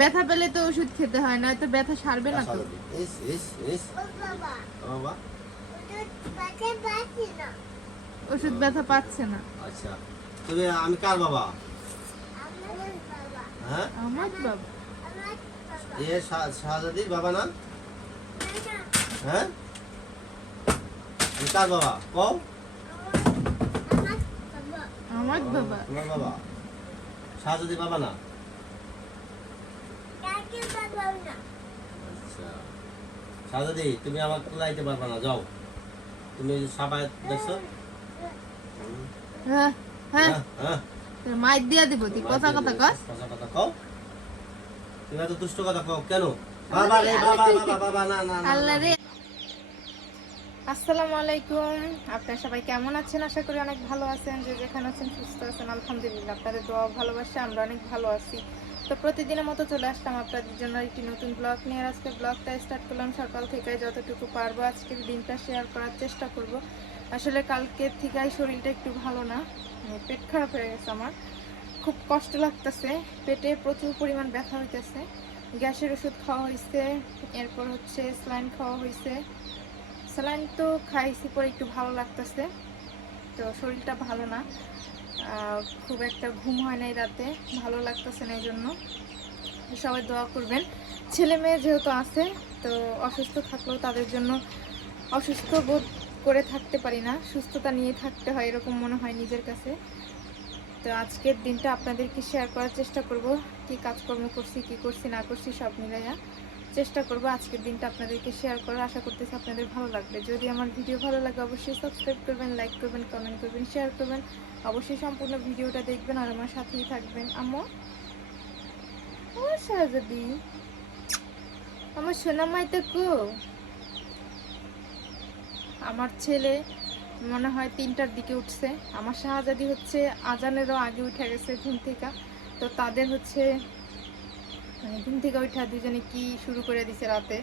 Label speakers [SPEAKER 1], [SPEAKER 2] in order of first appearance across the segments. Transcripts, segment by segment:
[SPEAKER 1] ব্যথা পেলে তো ওষুধ খেতে হয় না তো ব্যথা সারবে না তো।
[SPEAKER 2] ইস ইস ইস। বাবা।
[SPEAKER 1] ওষুধ ব্যথা পাচ্ছে না।
[SPEAKER 2] আচ্ছা। তুমি আমি কার বাবা? হ্যাঁ?
[SPEAKER 1] আমার বাবা।
[SPEAKER 2] এ শাহজাদির বাবা না? হ্যাঁ? কার বাবা? কও।
[SPEAKER 1] আমার বাবা।
[SPEAKER 2] তোমার বাবা। শাহজাদির বাবা না? আচ্ছা। তুমি আমার লাইতে পারবা না যাও। তুমি দেখছ?
[SPEAKER 1] হ্যাঁ হ্যাঁ।
[SPEAKER 2] হ্যাঁ
[SPEAKER 1] মাইর দিয়া দিব তুই কথা কথা কস।
[SPEAKER 2] কথা কথা কও। তুমি এত দুষ্ট কথা কও কেন? বাবা রে বাবা বাবা বাবা না না না,
[SPEAKER 1] আল্লাহ রে। আসসালামু আলাইকুম। আপনারা সবাই কেমন আছেন? আশা করি অনেক ভালো আছেন যে যেখানে আছেন সুস্থ আছেন আলহামদুলিল্লাহ। আপনাদের দোয়া ভালোবাসা আমরা অনেক ভালো আছি। তো প্রতিদিনের মতো চলে আসলাম আপনাদের জন্য একটি নতুন ব্লগ নিয়ে। আজকে ব্লগটা স্টার্ট করলাম সকাল থেকে। যতটুকু পারব আজকের দিনটা শেয়ার করার চেষ্টা করব। আসলে কালকের থেকেই শরীরটা একটু ভালো না। মানে পেট খারাপ হয়ে গেছে আমার। খুব কষ্ট লাগতেছে। পেটে প্রচুর পরিমাণ ব্যথা হইতেছে। গ্যাসের ওষুধ খাওয়া হয়েছে এরপর হচ্ছে স্যালাইন খাওয়া হয়েছে স্যালাইন তো খাইছি পরে একটু ভালো লাগতেছে। তো শরীরটা ভালো না। খুব একটা ঘুম হয় নাই রাতে, ভালো লাগতেছে না এই জন্য সবাই দোয়া করবেন। ছেলে মেয়ে যেহেতু আছে, তো অসুস্থ থাকলেও তাদের জন্য অসুস্থ বোধ করে থাকতে পারি না। সুস্থতা নিয়ে থাকতে হয় এরকম মনে হয় নিজের কাছে। তো আজকের দিনটা আপনাদেরকে শেয়ার করার চেষ্টা করব, কি কাজকর্ম করছি, কি করছি, না করছি সব মিলাইয়া। চেষ্টা করব আজকের দিনটা আপনাদেরকে শেয়ার করার। আশা করতেছি আপনাদের ভালো লাগবে। যদি আমার ভিডিও ভালো লাগে, অবশ্যই সাবস্ক্রাইব করবেন লাইক করবেন কমেন্ট করবেন শেয়ার করবেন। অবশ্যই সম্পূর্ণ ভিডিওটা দেখবেন আর আমার সাথেই থাকবেন। আম্মু? ও শাহজাদি আমার সোনা মাইতে কো? আমার ছেলে মনে হয় তিনটার দিকে উঠছে। আমার শাহজাদি হচ্ছে আজানেরও আগে উঠে গেছে ঘুম থেকে। তো তাদের হচ্ছে মানে ঘুম থেকে উঠা দুজনে কি শুরু করে দিছে রাতে।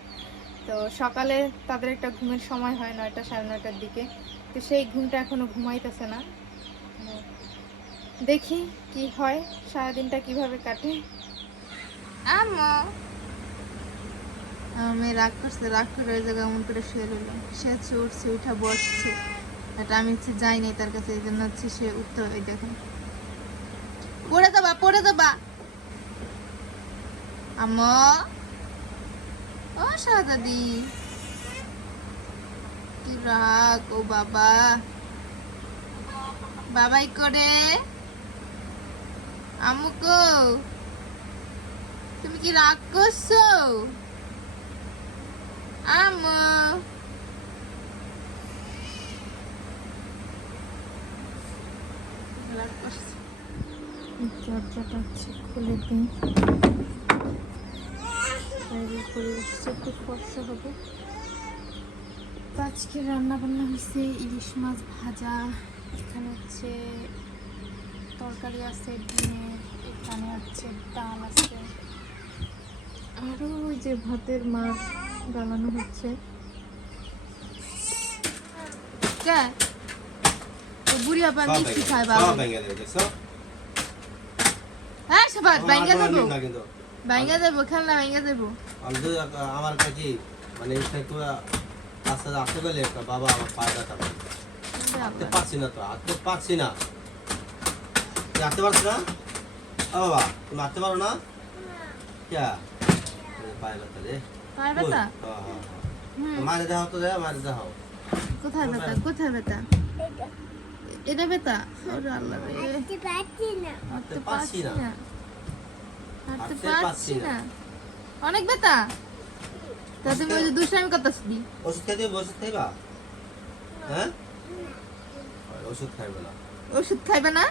[SPEAKER 1] তো সকালে তাদের একটা ঘুমের সময় হয় নয়টা সাড়ে নয়টার দিকে। তো সেই ঘুমটা এখনও ঘুমাইতেছে না। দেখি কি হয় সারাদিনটা কীভাবে কাটে। আম্মা আমি রাগ করছে রাগ করে ওই জায়গায় এমন করে শুয়ে রইলাম সে হচ্ছে উঠছে উঠা বসছে। এটা আমি হচ্ছে যাই নাই তার কাছে এই জন্য হচ্ছে সে উঠতে হবে দেখুন। পড়ে দেবা পড়ে দেবা আম্মা। ও শাহজাদি। কি রাগ, ও বাবা। বাবাই করে। আমুকো তুমি কি রাগ করছ? আমু দরজাটা খুলে দিই। পরিবেশটা একটু ফর্সা হবে। আজকে রান্না বান্না হয়েছে ইলিশ মাছ ভাজা। এখানে হচ্ছে তরকারি আছে ডিমের এখানে হচ্ছে ডাল আছে। আরও ওই যে ভাতের মাছ গালানো হচ্ছে। বুড়ি আবার মিষ্টি খায় বাবা। হ্যাঁ সবাই বাইঙ্গা
[SPEAKER 2] আমার
[SPEAKER 1] দেবো। বাইঙ্গা দেবো খেলনা বাইঙ্গা দেবো
[SPEAKER 2] আমি তো আমার কাছে মানে একটু আস্তে আসতে গেলে বাবা আমার পায়ে ব্যথা হাঁটতে পারছি না তো হাঁটতে পারছি না। তুই হাঁটতে পারছি না? ও বাবা তুমি হাঁটতে পারো না? ক্যা? পায়ে ব্যথা রে।
[SPEAKER 1] পায়ে ব্যথা?
[SPEAKER 2] ওই, হ্যাঁ, হ্যাঁ, হ্যাঁ।
[SPEAKER 1] হুম।
[SPEAKER 2] মারে দেখাও তো দেয় মারে দেখাও
[SPEAKER 1] কোথায় ব্যথা? কোথায় ব্যথা? এটা। ব্যথা? ওরে আল্লাহ রে।
[SPEAKER 2] হাঁটতে
[SPEAKER 1] হাঁটতে
[SPEAKER 2] পারছি
[SPEAKER 1] পারছি
[SPEAKER 2] না।
[SPEAKER 1] না। হাঁটতে পারছি না। অনেক ব্যথা। তা তুমি ওই যে দুষ্টামি করতেছি।
[SPEAKER 2] ওষুধ খাইবা? হ্যাঁ? ওষুধ খাইবে না।
[SPEAKER 1] ওষুধ খাইবে না?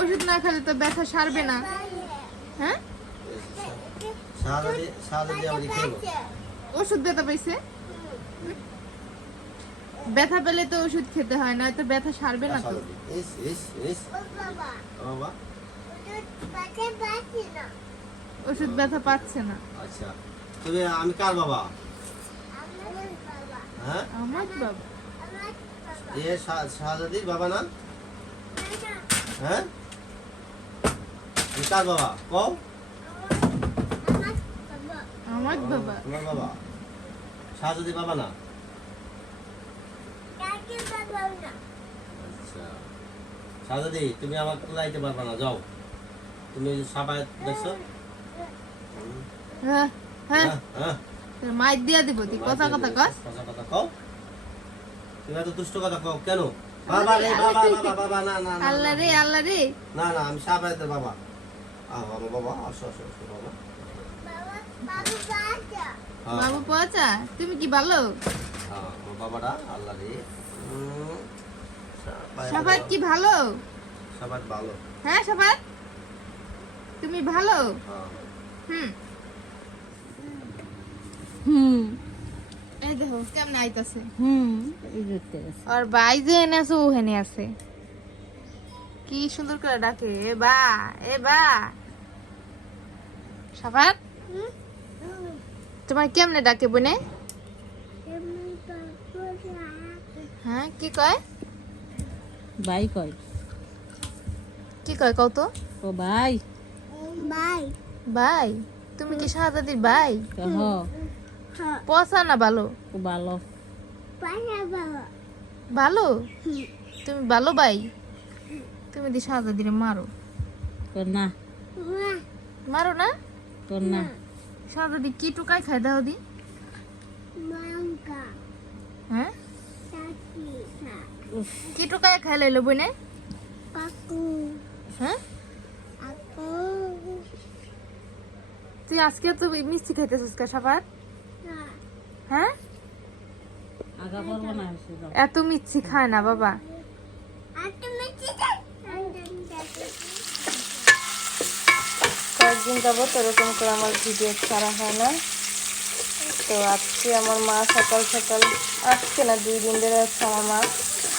[SPEAKER 1] ওষুধ না খেলে তো ব্যথা সারবে না। হ্যাঁ? ওষুধ ব্যথা পাইছে? ব্যথা পেলে তো ওষুধ খেতে হয় না তো ব্যথা সারবে না তো।
[SPEAKER 2] ইস ইস ইস। বাবা।
[SPEAKER 1] ওষুধ ব্যথা পাচ্ছে না।
[SPEAKER 2] আচ্ছা তুমি আমি কার বাবা? হ্যাঁ?
[SPEAKER 1] আমার বাবা।
[SPEAKER 2] এ শাহজাদির বাবা না হ্যাঁ? কার বাবা? কও।
[SPEAKER 1] আমার বাবা।
[SPEAKER 2] তোমার বাবা। বাবা না? আচ্ছা। শাহজাদি তুমি আমার লাইতে পারবা না যাও। তুমি সাবাই দেখছ?
[SPEAKER 1] হ্যাঁ হ্যাঁ।
[SPEAKER 2] হ্যাঁ।
[SPEAKER 1] তোর মাইর দিয়া দিব তুই কথা কথা কস।
[SPEAKER 2] কথা কথা কও। তুমি এত দুষ্ট কথা কও কেন? বাবা রে বাবা বাবা বাবা না না না,
[SPEAKER 1] আল্লাহ রে আল্লাহ রে।
[SPEAKER 2] না না আমি সাবাইতে বাবা। আ বাবা বাবা আসো আসো আসো বাবা।
[SPEAKER 1] বাবু পচা? তুমি কি ভালো?
[SPEAKER 2] হ্যাঁ, আমার বাবাটা আল্লাহ রে। উম, সবাই
[SPEAKER 1] কি ভালো? হ্যাঁ সবাই তুমি ভালো?
[SPEAKER 2] হ্যাঁ
[SPEAKER 1] হুম।
[SPEAKER 3] হুম।
[SPEAKER 1] এই দেখো কেমন আইতাছে?
[SPEAKER 3] হুম এই
[SPEAKER 1] আর ভাই যে এনে আছে ও হেনে আছে। কি সুন্দর করে ডাকে এ বা এ বা। সাবাত তোমার কেমনে ডাকে বনে? হ্যাঁ কি কয়?
[SPEAKER 3] ভাই কয়।
[SPEAKER 1] কি কয় কও তো?
[SPEAKER 3] ও ভাই
[SPEAKER 1] ভাই তুমি কি শাহজাদির ভাই পচা না ভালো?
[SPEAKER 3] ভালো।
[SPEAKER 1] ভালো। তুমি ভালো ভাই তুমি দি শাহজাদিরে মারো।
[SPEAKER 3] না।
[SPEAKER 1] মারো না?
[SPEAKER 3] তোর না।
[SPEAKER 1] শাহজাদি কি টুকাই খাই দাও দি। হ্যাঁ? কি টুকাই খাই লাইলো বনে হ্যাঁ? তুই আজকে তো মিষ্টি খাইতেছিস কা সবার? হ্যাঁ। এত মিষ্টি খায় না বাবা। কয়েকদিন যাবত এরকম করে আমার ভিডিও ছাড়া হয় না। তো আজকে আমার মা সকাল সকাল আসছে না দুই দিন ধরে আসছে আমার মা।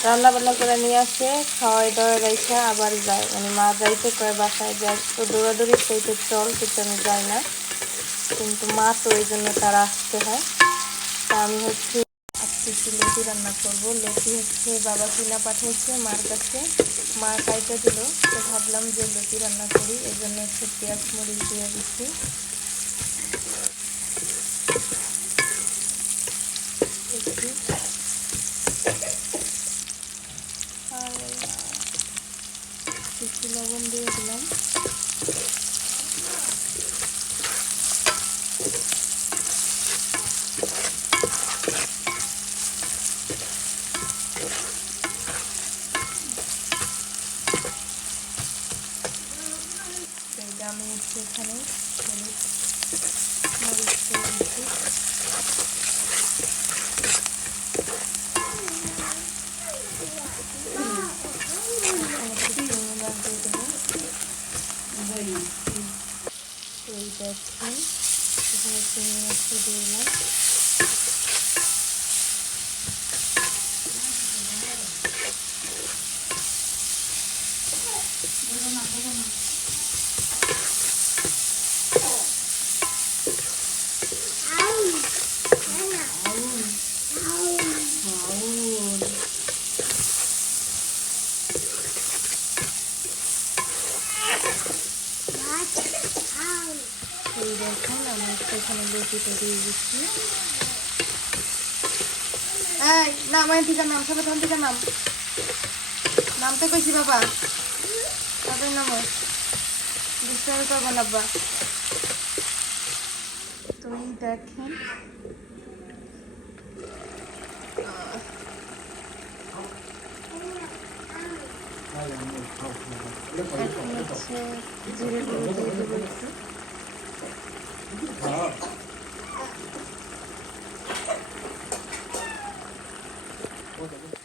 [SPEAKER 1] রান্না বান্না করে নিয়ে আসে খাওয়াই দাওয়াই রাইখা আবার যায়। মানে মা যাইতে কয় বাসায় যায়। তো দৌড়াদৌড়ি সেইতে চল, কিন্তু আমি যাই না। কিন্তু মা তো ওই জন্য তারা আসতে হয়। তা আমি হচ্ছে আজকে একটু রান্না করব। লতি হচ্ছে বাবা কিনা পাঠিয়েছে মার কাছে। মা কাইটা দিল। তো ভাবলাম যে লতি রান্না করি। এই জন্য একটু পেঁয়াজ মরিচ দিয়ে দিচ্ছি দেখি। আর একটু লবণ দিয়ে দিলাম এই যে আমি হচ্ছে এখানে হলুদ মরিচ দিয়ে দিচ্ছি এখানে একটু চিংড়ি মাছ দিয়ে দেবো তো এই দেখছেন এখানে চিংড়ি মাছটা দিয়ে দিলাম এই দেখেন আমি একটু এখানে লতিটা দিয়ে দিচ্ছি এই নাম এই থেকে নাম সবাই থেকে নাম। নামতে কইছি বাবা। তাদের নাম ডিস্টার্ব করব না বাবা তো এই দেখেন এখন জিরে গুঁড়ো দিয়ে দেবো একটু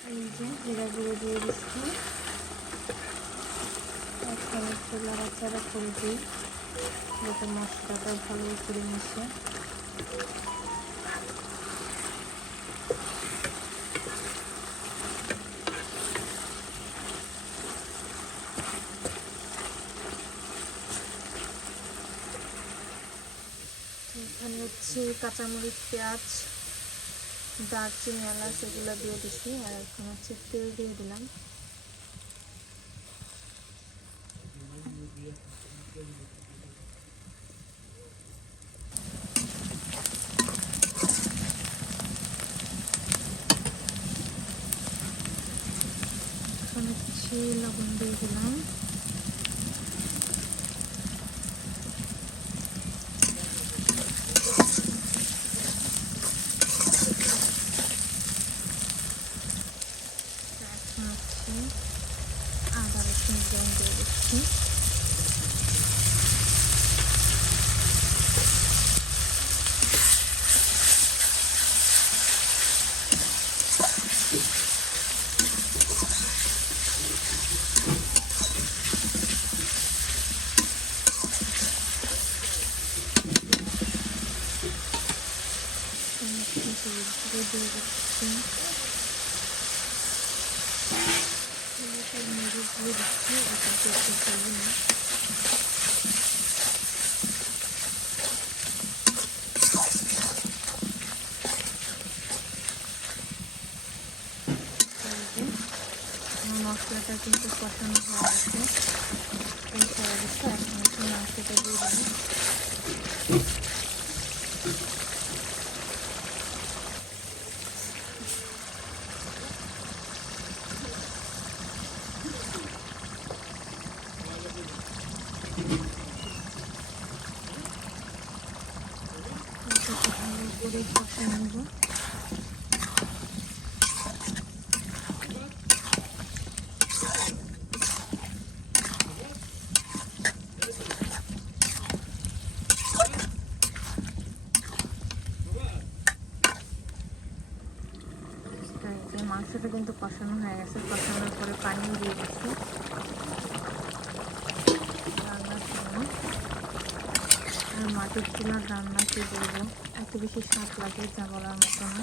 [SPEAKER 1] এই যে জিরা গুঁড়ো দিয়ে দিচ্ছি। এখন একটু লাড়াচাড়া করে দিই, যাতে মশলাটা ভালো করে মিশে। এখানে হচ্ছে কাঁচামরিচ, পেঁয়াজ। দারচিনি এলাচ এগুলো দিয়ে দিছি, আর এখন হচ্ছে তেল দিয়ে দিলাম। এখন লবণ দিয়ে দিলাম। রসুন গ্রাইন্ড দিয়ে দিচ্ছি দিয়ে দিচ্ছি মরিচ দিয়ে দিচ্ছি এটা একটু করব না মশলাটা কিন্তু কষানো হয়ে গেছে এই হয়ে গেছে এখন একটু মাংসটা দিয়ে দেবো এটাকে ভালো করে কষে নেব এই যে মাংসটা কিন্তু কষানো হয়ে গেছে কষানোর পরে পানি দিয়ে দিচ্ছি রান্নার জন্য মাটির চুলার রান্না কি বলব? এত বেশি স্বাদ লাগে যা বলার মতো না।